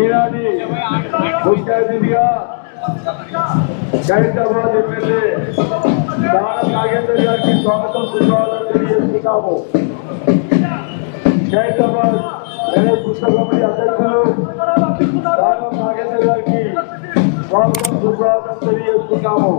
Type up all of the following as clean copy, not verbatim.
ఈనాటి ముఖ్య అతిథిగా ఖైరతాబాద్ ఎమ్మెల్యే దానం నాగేందర్ గారికి స్వాగతం సుస్వాగతం తెలియజేస్తున్నాము. ఖైరతాబాద్ గణేష్ పుస్తక కమిటీ అధ్యక్షులు దానం నాగేందర్ గారికి స్వాగతం సుస్వాగతం తెలియజేస్తున్నాము.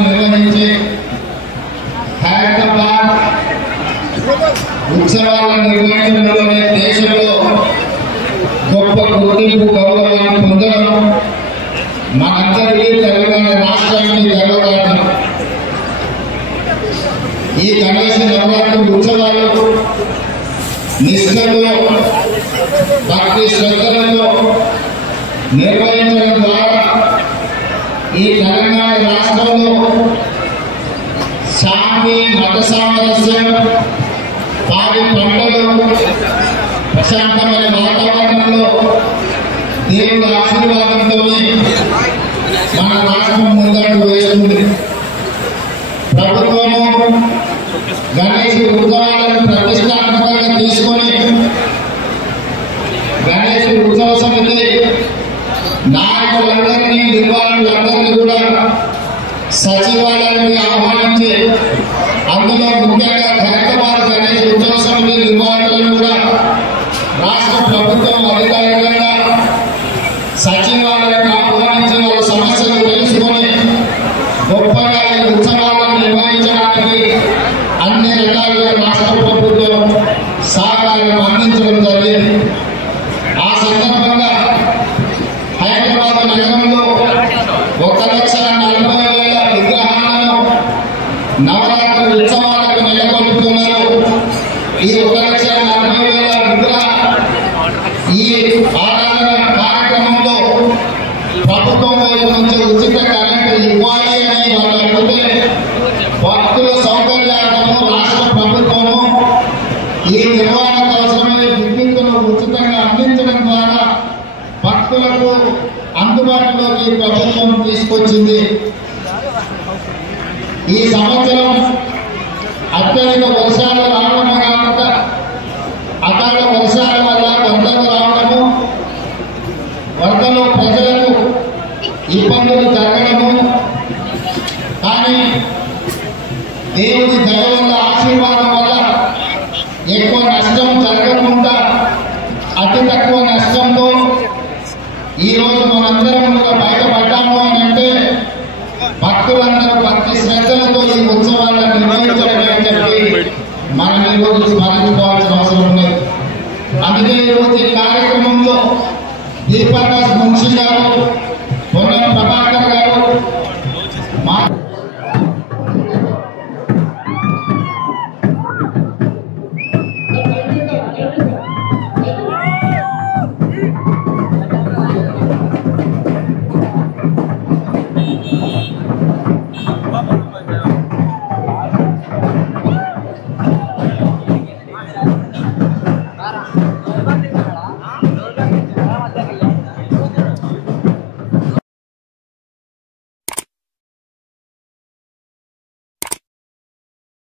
నిర్వహించి ఖైరతాబాద్ ఉత్సవాలను నిర్వహించడంలోనే దేశంలో గొప్ప గుర్తింపు గౌరవాన్ని పొందడం మనందరికీ తెలంగాణ రాష్ట్రానికి గర్వకారణం. ఈ గణేశ నవరాత్రి ఉత్సవాలు నిష్ఠతో భక్తి శ్రద్ధలతో నిర్వహించడం ద్వారా ఈ తెలంగాణ రాష్ట్రంలో శాంతి మత సామరస్యం పాడి పంటలు ప్రశాంతమైన వాతావరణంలో దేవుడి ఆశీర్వాదంతో మన రాష్ట్రం ముందడుగు వేస్తుంది. ప్రభుత్వము గణేష్ ఉత్సవాలను ప్రతిష్టాత్మకంగా తీసుకొని గణేష్ ఉత్సవ సమితి నాయకులందరినీ నిర్వాహకులందరినీ కూడా సచివాలయానికి ఆహ్వానించి అందులో ముఖ్యంగా ఖైరతాబాద్ గణేష్ ఉత్సవ సమితి నిర్వాహకులను కూడా రాష్ట్ర ప్రభుత్వం అధికారికంగా సచివాలయాన్ని ఆహ్వానించి వాళ్ళ సమస్యలు తెలుసుకొని గొప్పగా ఈ ఉత్సవాలను నిర్వహించడానికి అన్ని రకాలుగా రాష్ట్ర ప్రభుత్వం సహకారం అందించడం జరిగింది. ఆ సందర్భంగా హైదరాబాద్ నగరంలో 1,40,000 విగ్రహాలను నవరాత్రి ఉత్సవాలకు నెలకొల్పుతున్నారు. ఈ 1,40,000 విగ్రహ ఈ ఆరాధన కార్యక్రమంలో ప్రభుత్వం వైపు నుంచి ఉచిత కరెంటు ఇవ్వాలి అని వాళ్ళు అడిగితే భక్తుల సౌకర్యాలను రాష్ట్ర ప్రభుత్వము ఈ నిర్వహణ కోసమే విద్యుత్తును ఉచితంగా అందించడం ద్వారా భక్తులకు అందుబాటులోకి ప్రభుత్వం తీసుకొచ్చింది. ఈ సంవత్సరం అత్యధిక వర్షాలు రావడమే కాకుండా అకాల వర్షాల వల్ల వరదలు రావడము, వరదలు ప్రజలకు ఇబ్బందులు జరగడము, కానీ దేవుడి దయ వల్ల ఆశీర్వాదం వల్ల ఎక్కువ నష్టం జరగకుండా అతి తక్కువ నష్టంతో ఈ రోజు మనందరం కూడా బయటపడ్డాము అని అంటే భక్తులందరూ భక్తి శ్రద్ధలతో ఈ ఉత్సవాలను నిర్వహించడం అని చెప్పి మనం ఈరోజు స్మరించుకోవాల్సిన అవసరం ఉంది. అందుకే ఈరోజు ఈ కార్యక్రమంలో దీపదాస్ మున్షి గారు